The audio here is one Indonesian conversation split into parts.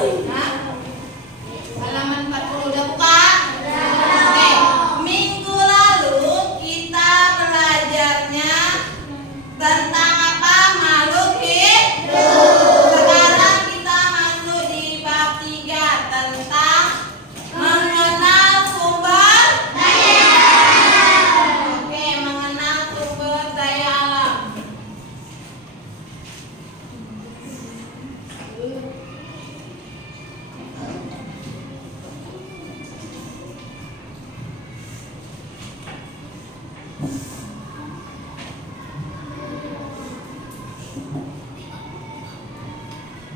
Nah, halaman 40 udah buka? Oke, minggu lalu kita belajarnya tentang apa? Makhluk hidup. Sekarang kita masuk di bab 3 tentang mengenal sumber daya alam. Oke, mengenal sumber daya alam.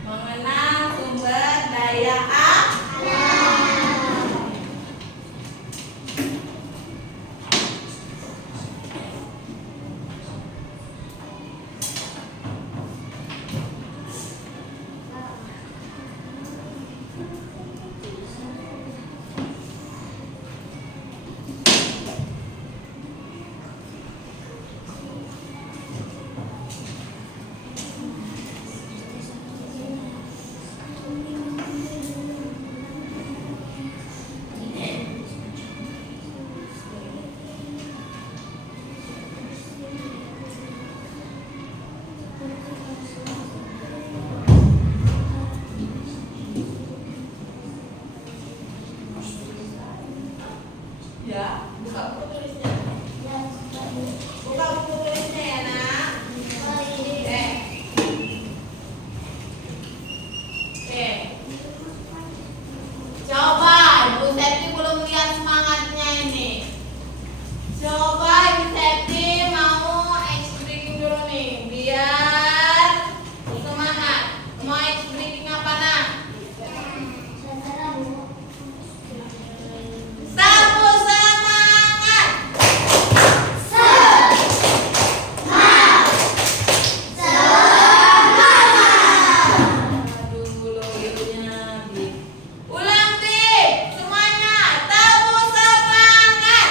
Mengenal sumber daya alam. Ya, buka buku tulisnya. Buka buku tulisnya ya, Nak. Oke. Oke. Coba, Ibu Septi belum lihat semangatnya ini. Coba Ibu Septi mau ice breaking dulu nih, biar semangat. Mau ice breaking apa, Nak? Sapu semangat. Aduh, logonya Bi. Ulang, Bi. Semuanya, sapu semangat.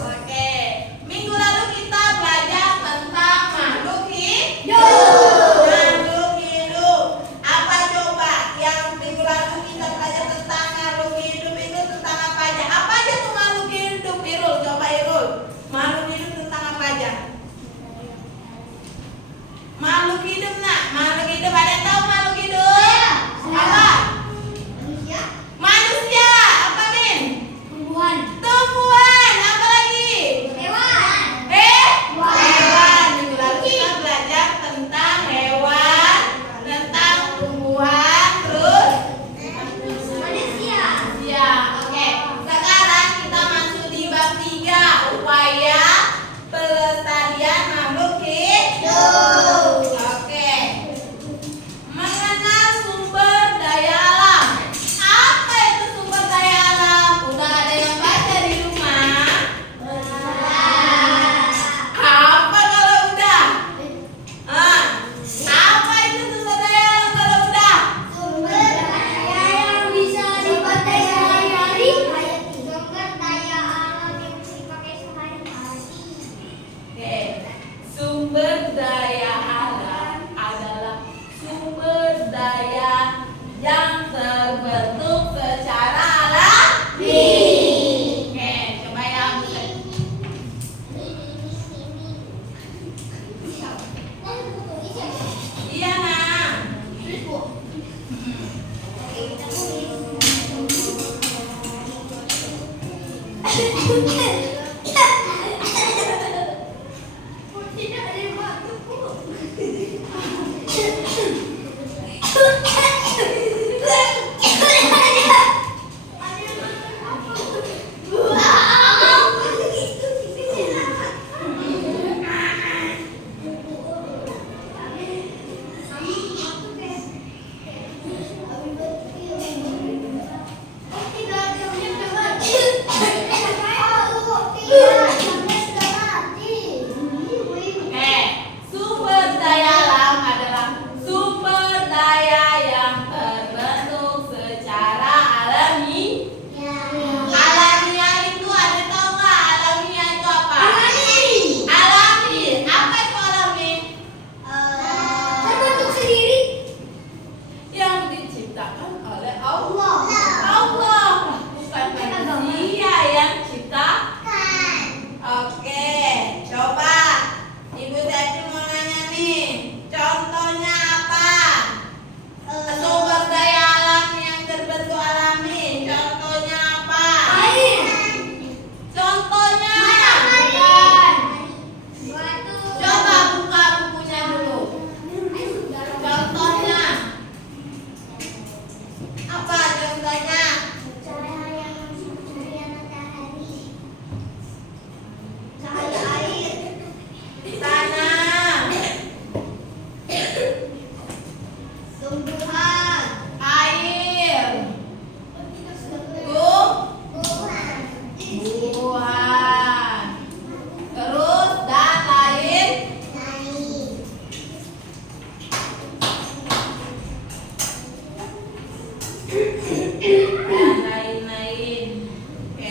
Oke, minggu lalu kita belajar tentang makhluk hidup. Makhluk hidup. Apa coba yang minggu lalu kita belajar tentang makhluk hidup itu tentang apa aja? Apa aja tuh makhluk hidup, Irul? Coba Irul. Makhluk hidup tentang apa aja? Makhluk hidup, Nak. Makhluk hidup, ada yang tahu makhluk hidup? Apa? Manusia. Apa, Min? Tumbuhan. Apa lagi? Hewan. Minggu lalu kita belajar tentang hewan, tentang tumbuhan, terus manusia. Oke. Sekarang kita masuk di bab 3, upaya pelestarian makhluk hidup. Oke. Mengenal sumber daya alam. Apa itu sumber daya alam? Udah ada yang baca di rumah? Apa kalau udah? Apa itu sumber daya alam kalau udah? Sumber daya yang bisa dipakai sehari-hari. Sumber daya alam yang bisa dipakai sehari-hari. Oke. Sumber daya alam adalah sumber daya yang terbentuk secara alami. Oke, coba ya, Bu. Iya, Nak. Tidak ada yang batuk, Bu. Sumber daya alam adalah sumber daya tumbuhan, air, tumbuhan, tumbuhan, terus dan lain. Dan lain-lain. Oke.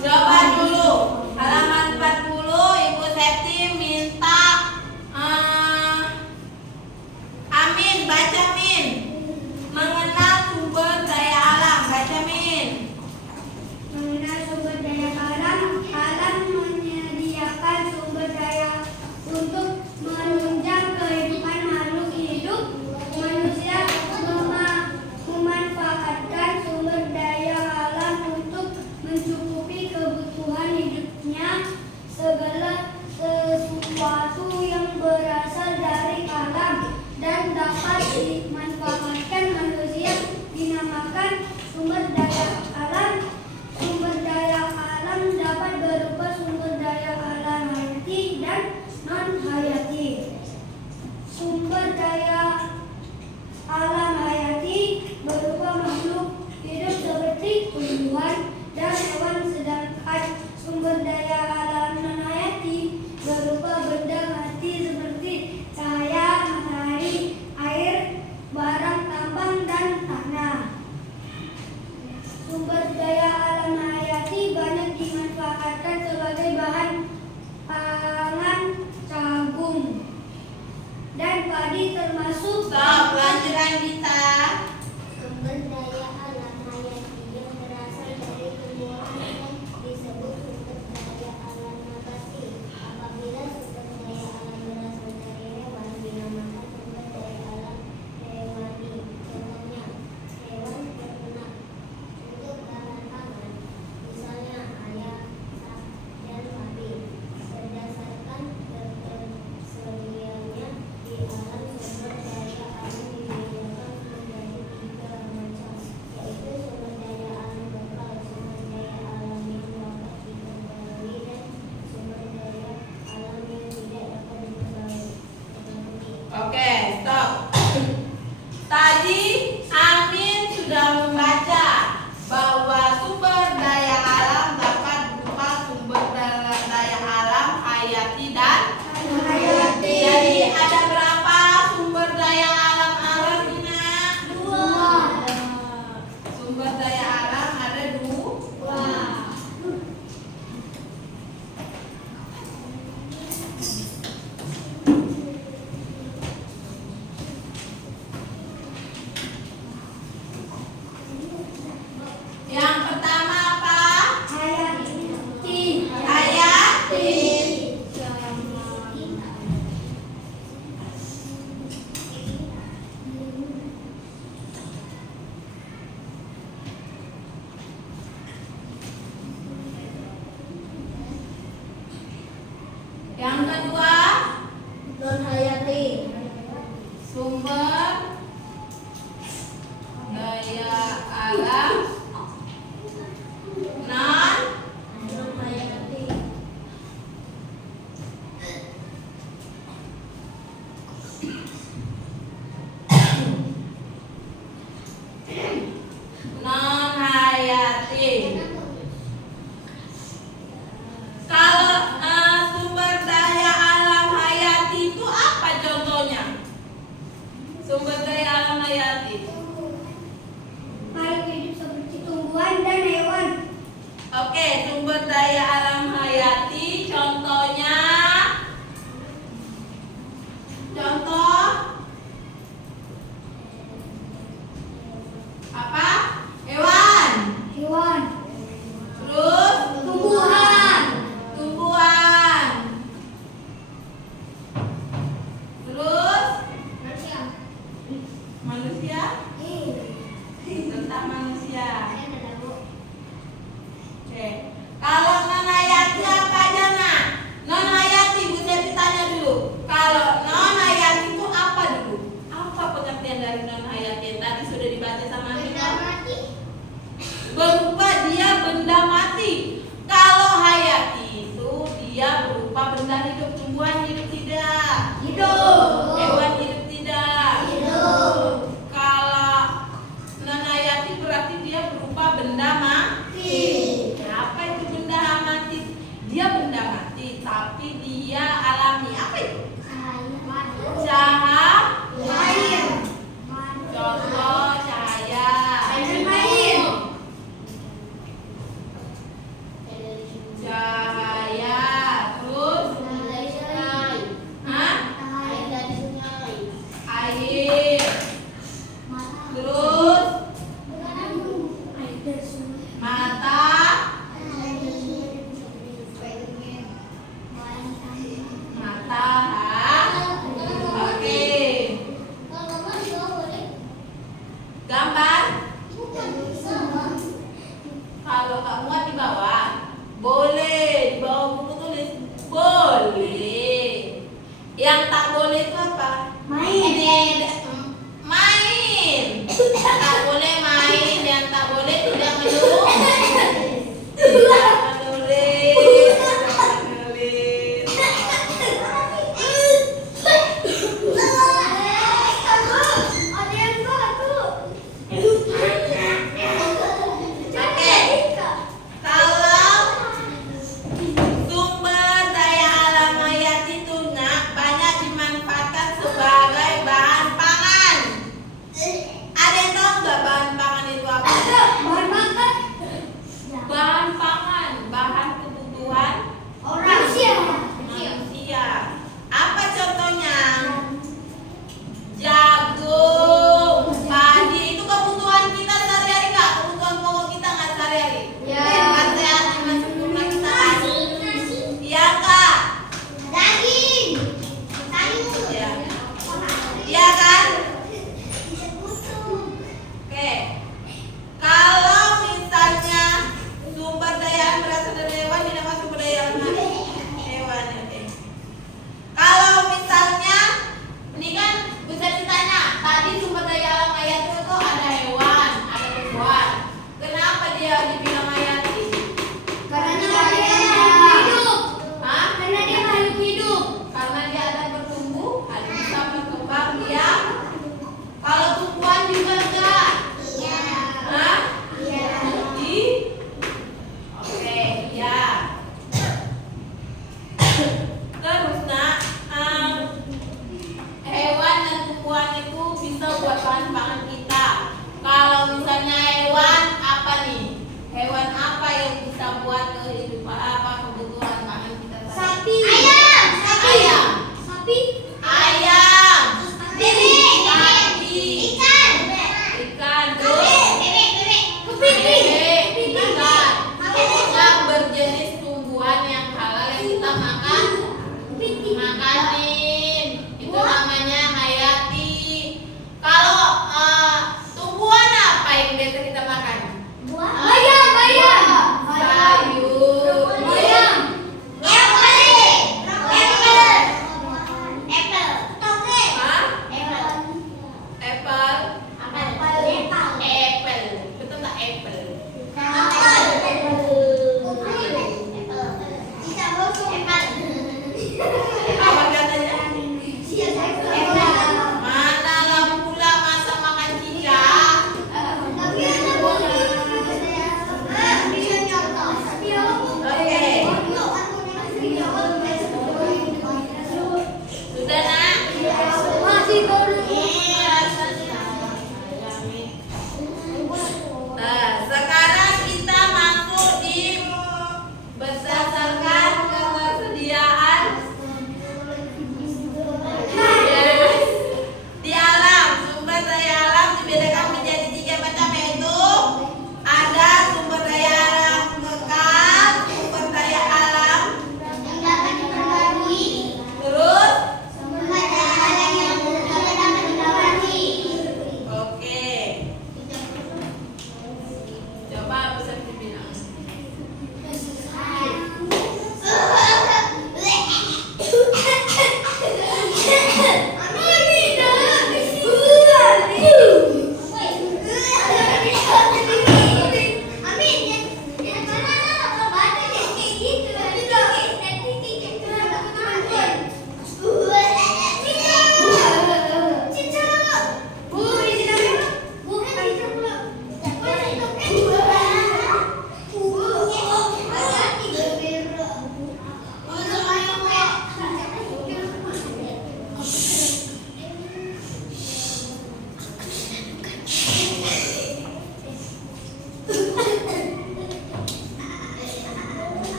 Coba dulu halaman 40 Ibu Septi minta Amin baca Min. Mengenal sumber daya alam, baca Min. Mengenal sumber daya alam, alam menyediakan sumber daya untuk menunjang kehidupan makhluk hidup. Manusia memanfaatkan sumber daya alam untuk mencukupi kebutuhan hidupnya. Segala sesuatu yang berasal dari alam dan dapat dimanfaatkan manusia dinamakan sumber daya alam. Sumber daya alam dapat berupa sumber daya alam hayati dan non hayati. Sumber daya alam hayati berupa makhluk hidup seperti tumbuhan dan hewan, sedangkan sumber daya alam non hayati berupa benda mati seperti cahaya matahari, air, barang tambang dan tanah. Sumber daya alam hayati banyak dimanfaatkan sebagai bahan pangan, jagung dan padi termasuk. Stop, pelajaran kita. Sumber daya alam hayati yang berasal dari tumbuhan disebut sumber daya alam nabati. Apabila sumber daya alam berasal dari hewan dinamakan sumber daya alam hewani. Contohnya, hewan ternak untuk bahan pangan, misalnya ayam, sapi, dan babi. Berdasarkan ketersediaannya di alam, sumber daya alam dibedakan menjadi 3 macam, yaitu sumber daya alam lokal, sumber daya alam yang dapat dikendali, dan sumber daya alam yang tidak dapat dikendali. Oke, stop. Tadi Amin sudah membaca bahwa sumber daya alam dapat berupa sumber daya alam hayati dan Hayati. Jadi ada berapa sumber daya alam Nina? 2. Sumber daya alam ada 2. Yang pertama apa? Hayati. Hayati. Yang kedua, Non hayati. sumber daya alam non Non hayati. non hayati. Kalau sumber daya alam hayati itu apa contohnya? Sumber daya alam hayati. Makhluk hidup seperti tumbuhan dan hewan. Oke, sumber daya alam hayati contohnya. Contoh apa? Hewan. Hewan. Terus Tumbuhan. tumbuhan. Terus manusia. Tentang manusia. Oke. Kalau non hayati itu apa? Main. Main. Tak boleh main, yang tak boleh tidak menulis. Tidak menulis. Tidak menulis. Kalau sumber daya alam hayati tunak banyak dimanfaatkan sebagai bahan pangan. Ada yang tahu nggak bahan pangan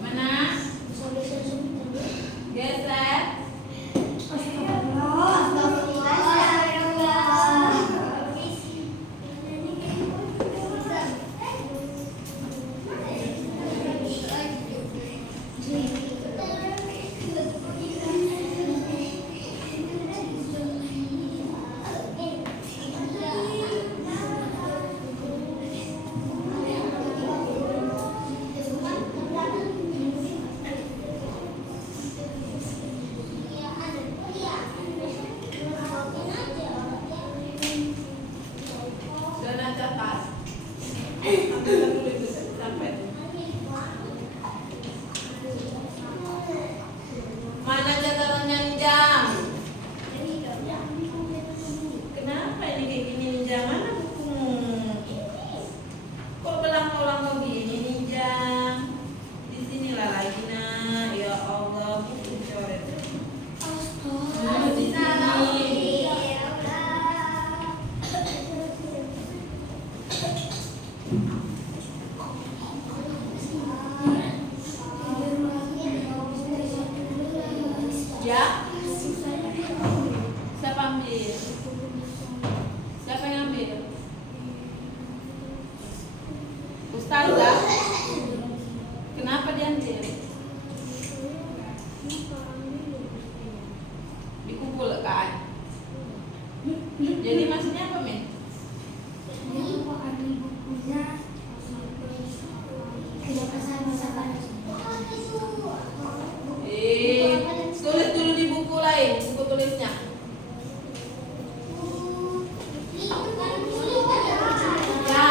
Mana? Geser. Zona cepat. Ambil dulu itu sampai. Mana catatannya nih jam? Kenapa ini kayak gini nih jam? Mana bukumu? Kok belangkau-langkau gini nih jam? Di sinilah lagi nak. Ya Allah, buku coret. Di sini. Ya? Siapa ambil? Siapa yang ambil? Ustazah? Kenapa diambil? Dikumpulkan. Jadi maksudnya apa, Men? Tulis dulu di buku lain, buku tulisnya. Ya.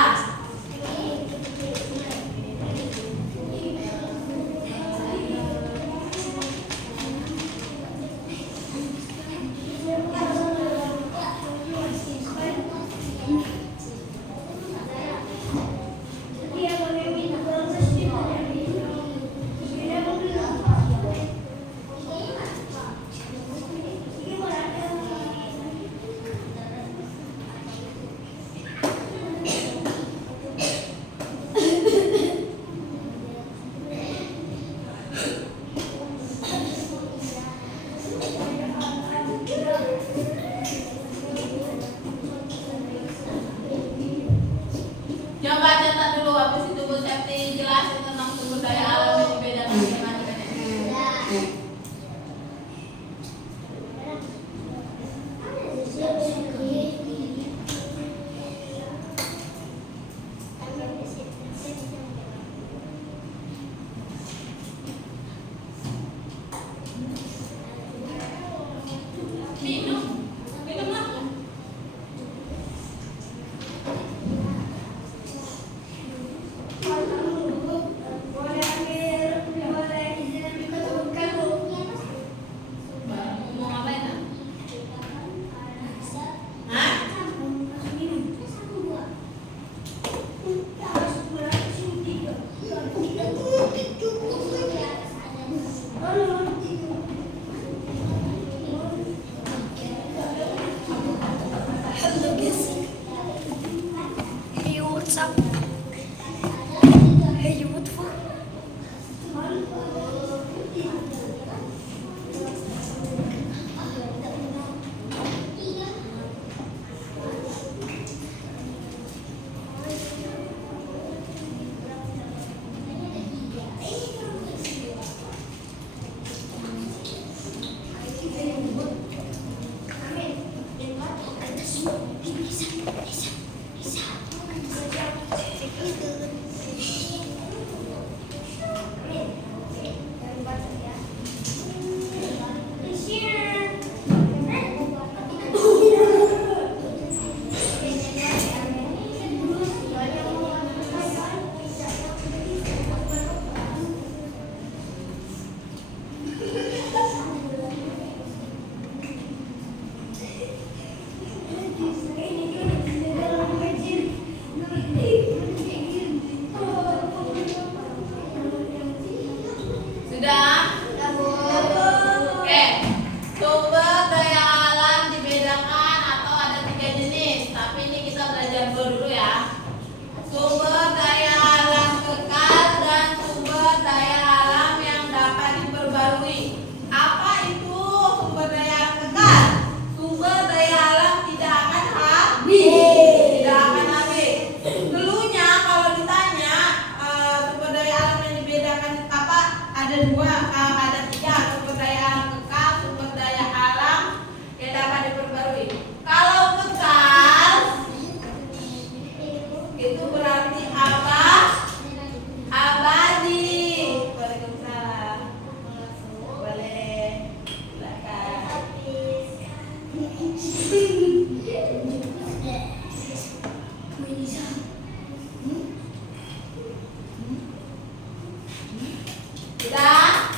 Sudah?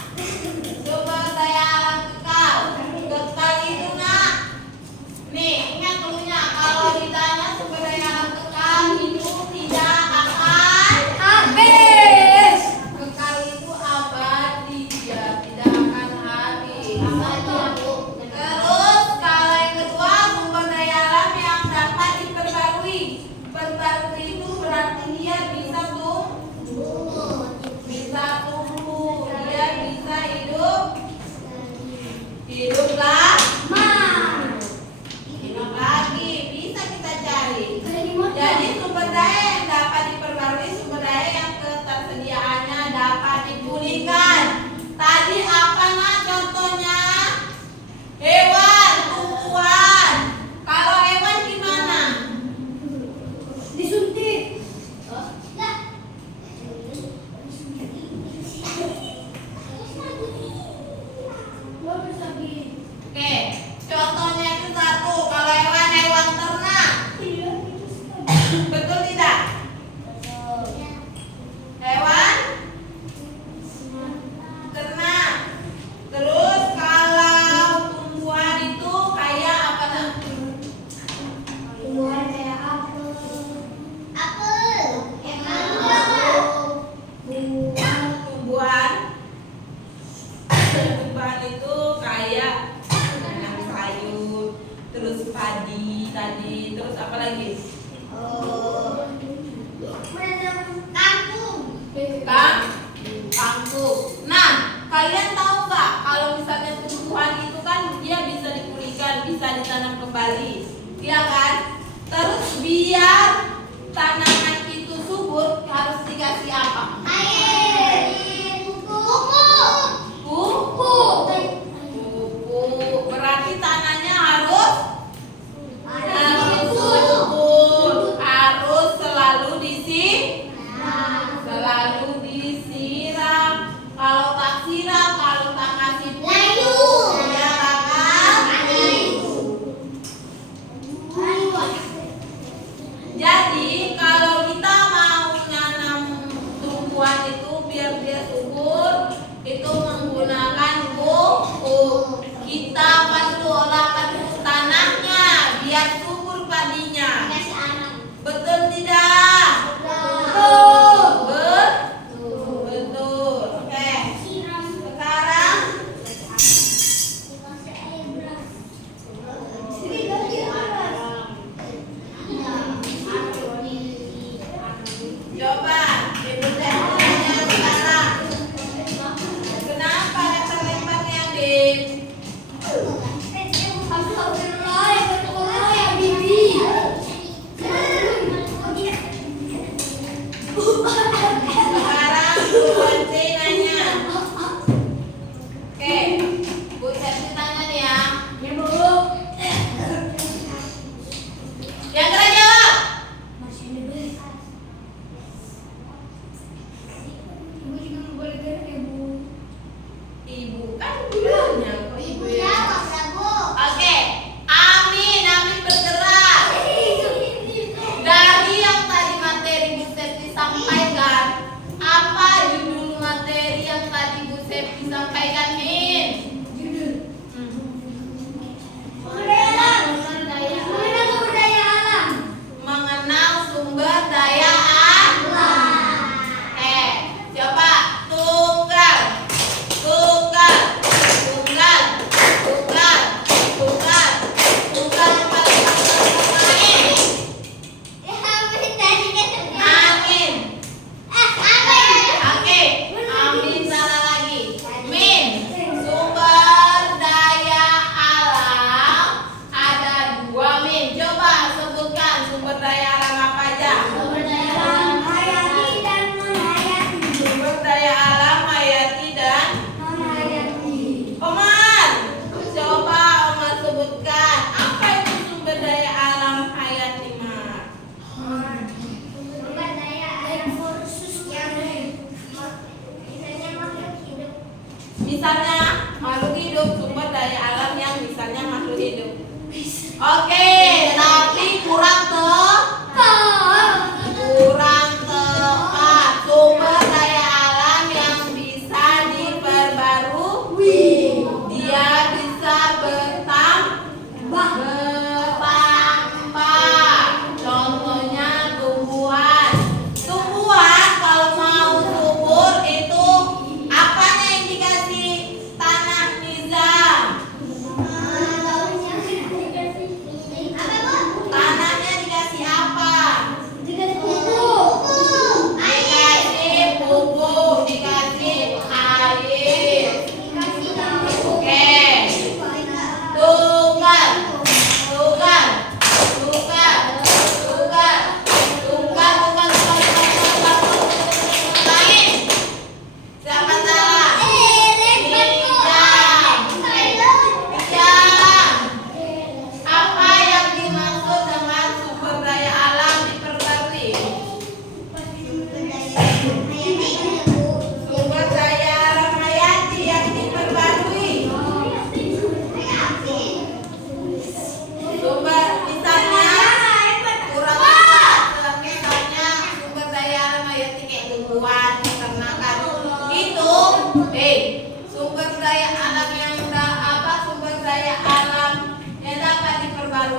Sumber daya alam kekal. Kekal itu nak. Nih, ingat dulunya kalau ditanya sumber daya alam kekal itu tidak akan habis. Kekal itu abadi, ya, tidak akan habis. Terus kalau yang kedua sumber daya alam yang dapat diperbarui. Perbarui itu berarti dia bisa tumbuh, dia bisa hidup lagi, bisa kita cari. Jadi sumber daya yang dapat diperbarui, sumber daya yang ketersediaannya dapat dipulihkan. Tadi apa nak contohnya? Hewan, tumbuhan. Kalau hewan gimana? Disuntik. Oke, contohnya itu satu. Kalau hewan ternak, betul tidak? Hewan ternak. Terus kalau tumbuhan itu kayak apa nak? Tumbuhan kayak apel. Tumbuhan itu kayak nanam sayur, terus padi tadi, terus apa lagi? Kangkung. Nah, kalian tahu nggak kalau misalnya tumbuhan itu kan dia bisa dipulihkan, bisa ditanam kembali, ya kan? Terus biar tanaman itu subur harus dikasih apa? Pupuk. Berarti tanahnya harus subur, harus selalu disiram. Kalau tak siram, kalau tak kasih pupuk, dia bakal. Jadi kalau kita mau nanam tumbuhan itu biar dia subur, itu menggunakan pupuk. Kita perlu olahkan tanahnya biar subur padinya. Betul tidak? Betul. Oke. Sekarang coba ibu tanya sekarang. Kenapa lebar-lebarnya, Bim?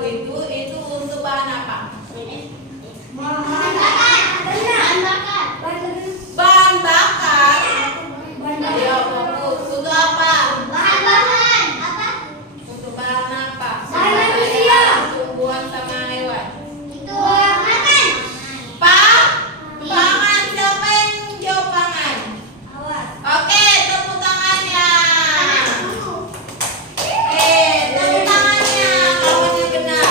itu untuk bahan apa? Bahan bakar. Bahan bakar. Ayo fokus. Untuk apa? Bahan-bahan. Untuk bahan apa? Bahan manusia. Tumbuhan sama hewan. Itu makan. Pangan. Siapa yang jawab pangan? Awas. Oke, tepuk tangannya. Tepuk tangannya. Kawannya benar.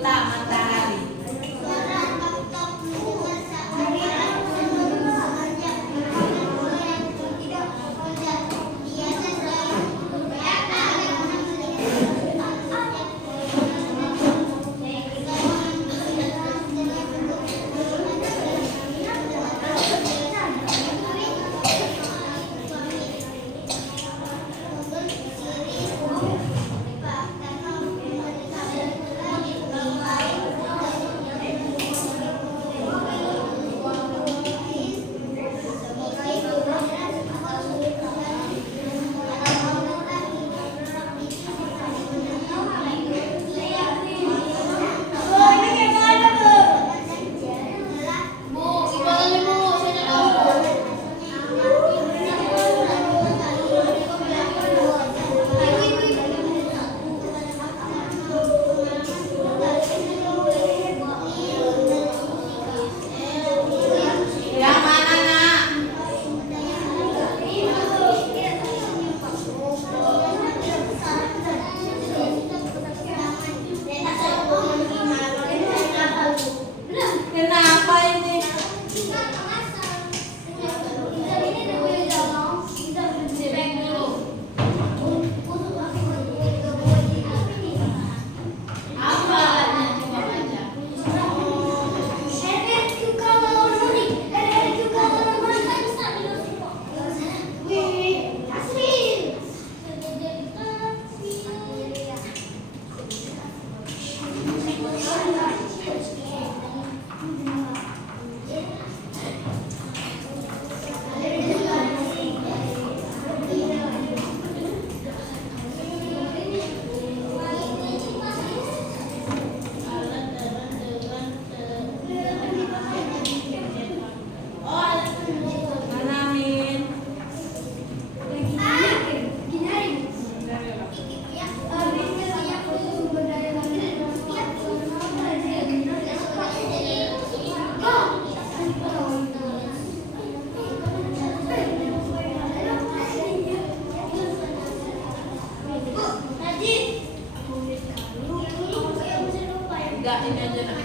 Duta Matahari. Yang mana nak? Kenapa ini? Mana Min? Enggak, ini aja nak.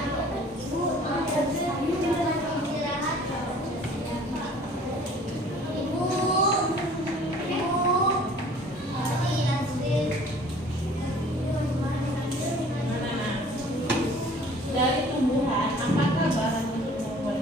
Mana nak? Dari tumbuhan, apakah barang untuk membuat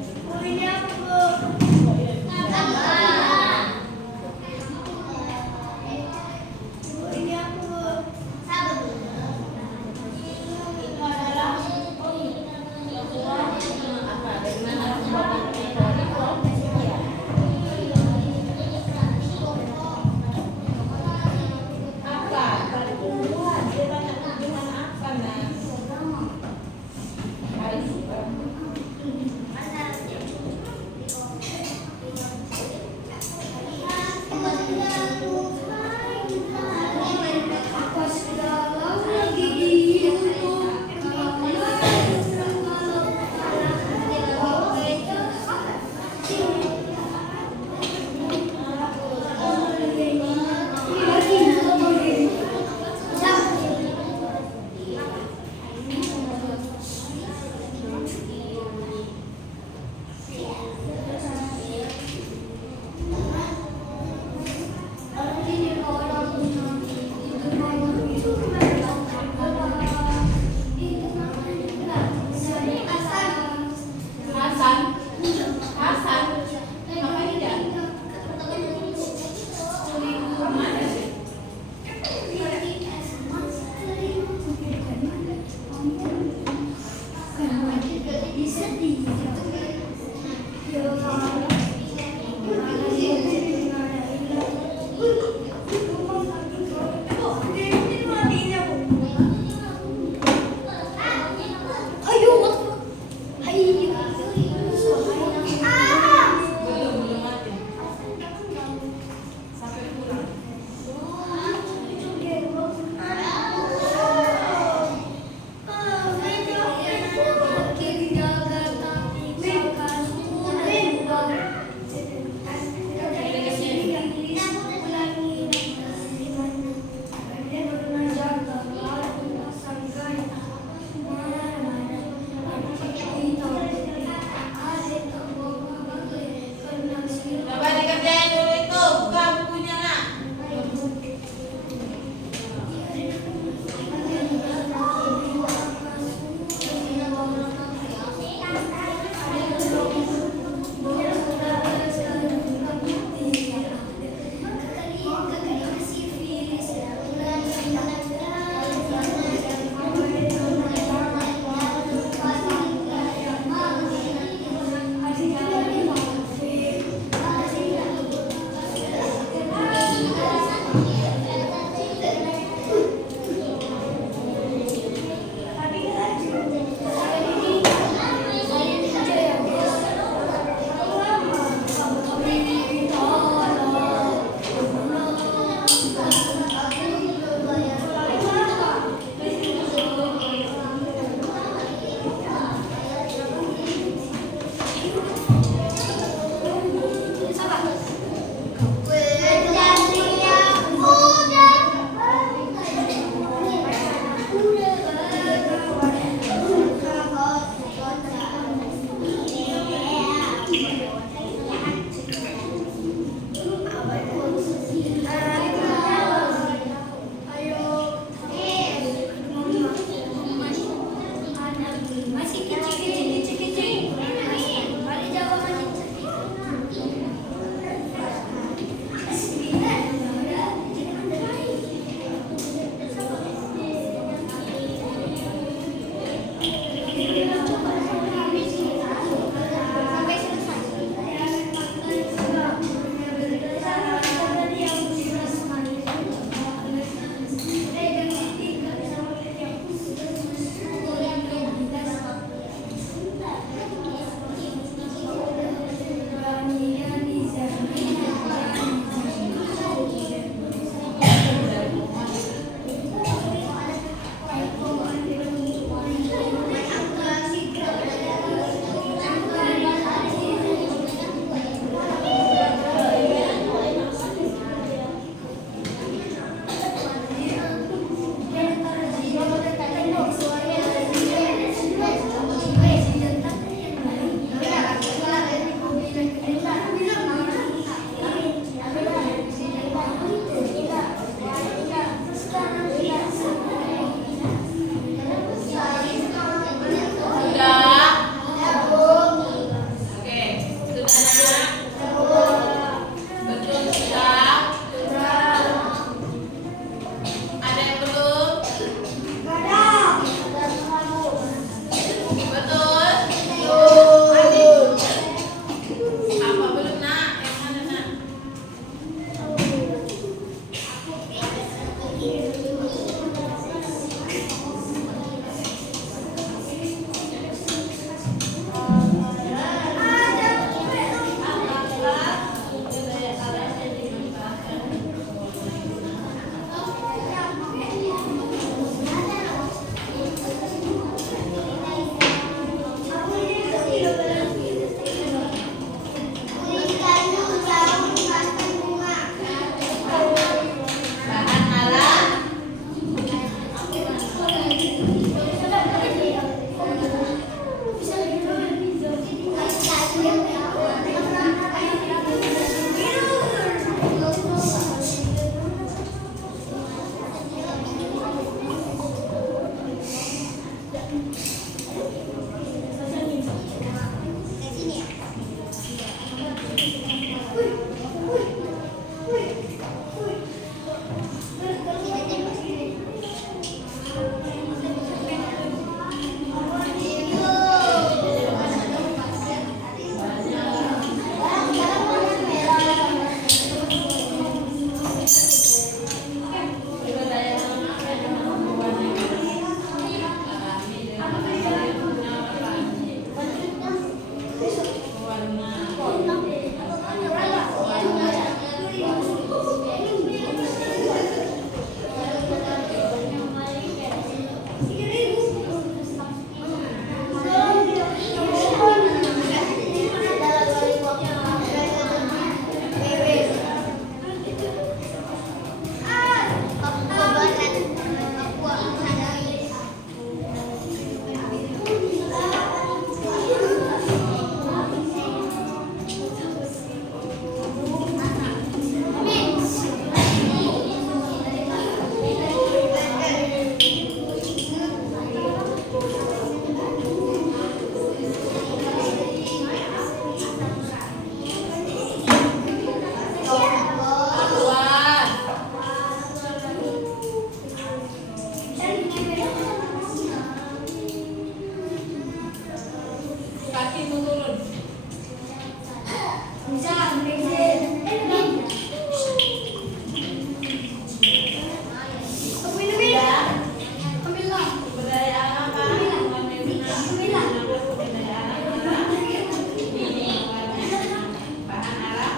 apa? Dari mana? Betul. Apa belum nak? Yang mana nak? Bahan alam. Kaki menurun. Budaya apa? Bahan alam.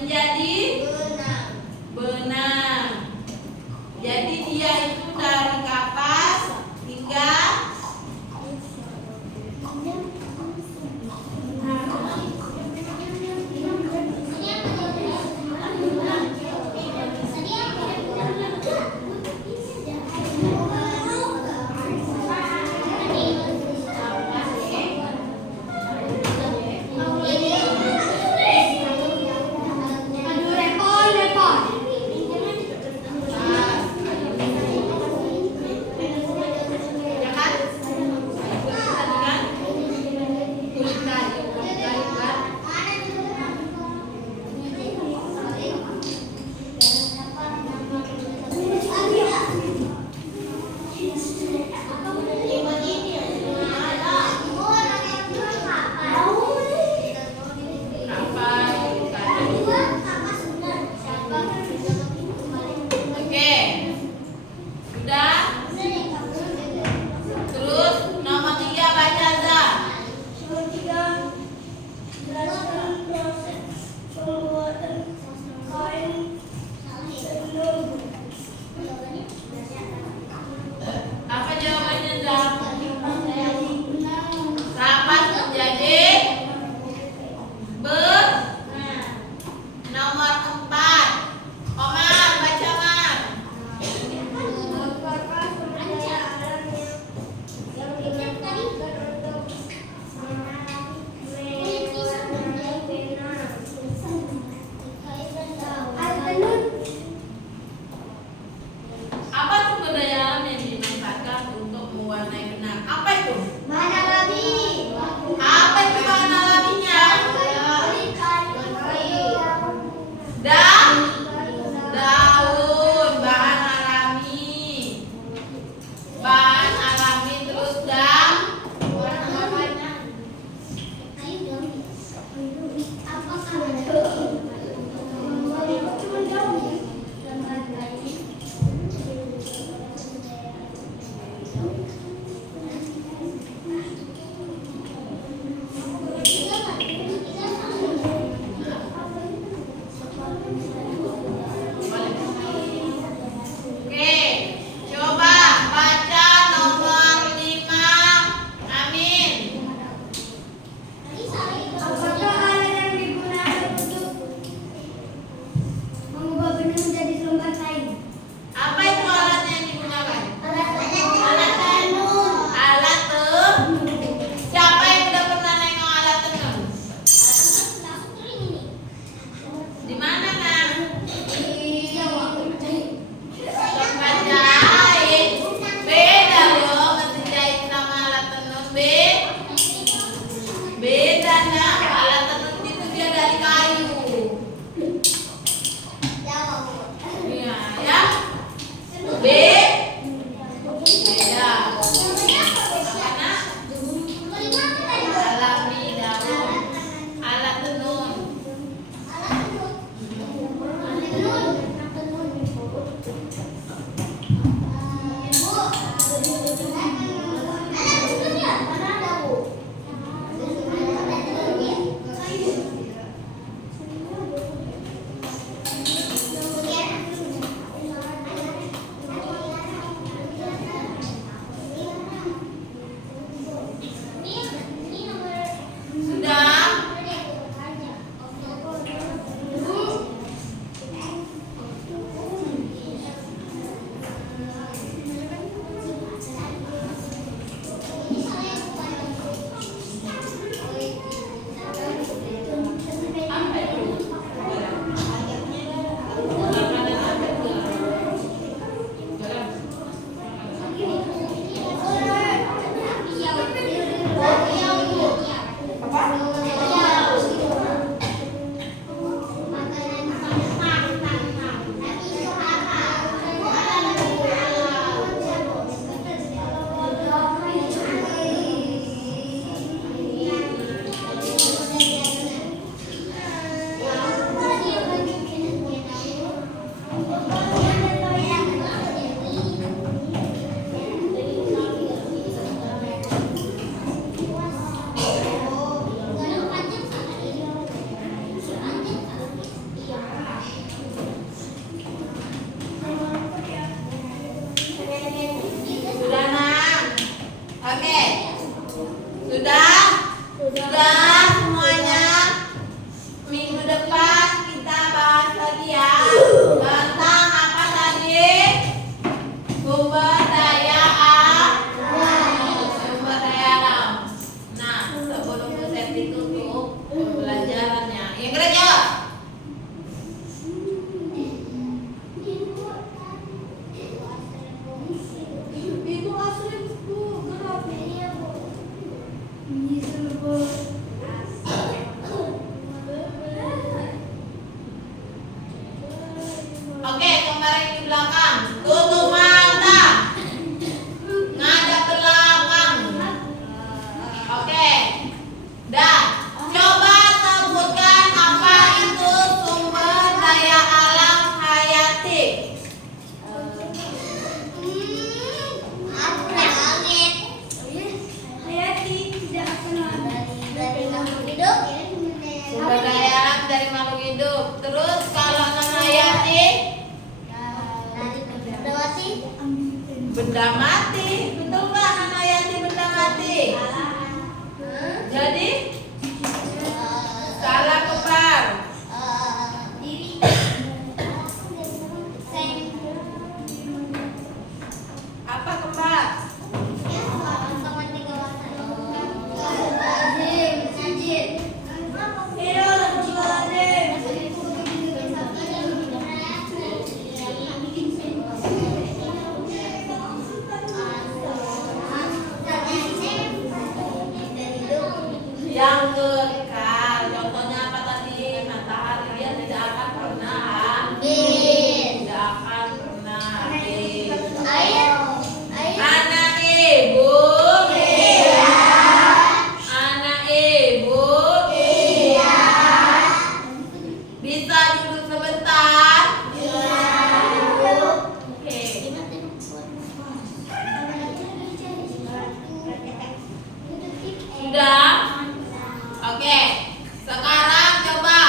menjadi benang. Jadi dia itu dari kapas hingga Benda mati. Betul nggak Nana Yati, benda mati? Jadi salah kembar. Apa kembar? Yang kekal. Contohnya apa tadi? Matahari dia tidak akan pernah habis. Tidak akan pernah habis. Anak ibu. Anak ibu. Bisa duduk sebentar? Oke. Sudah? Oke. Sekarang coba.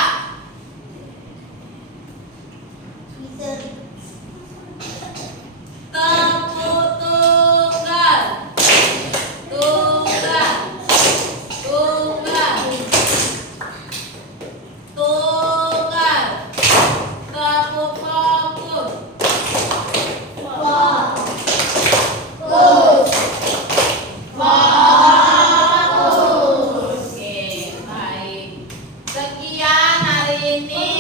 Temu tunggal. Tunggal. Tunggal. Tunggal. Tepuk fokus. Oke, baik. Sekian hari ini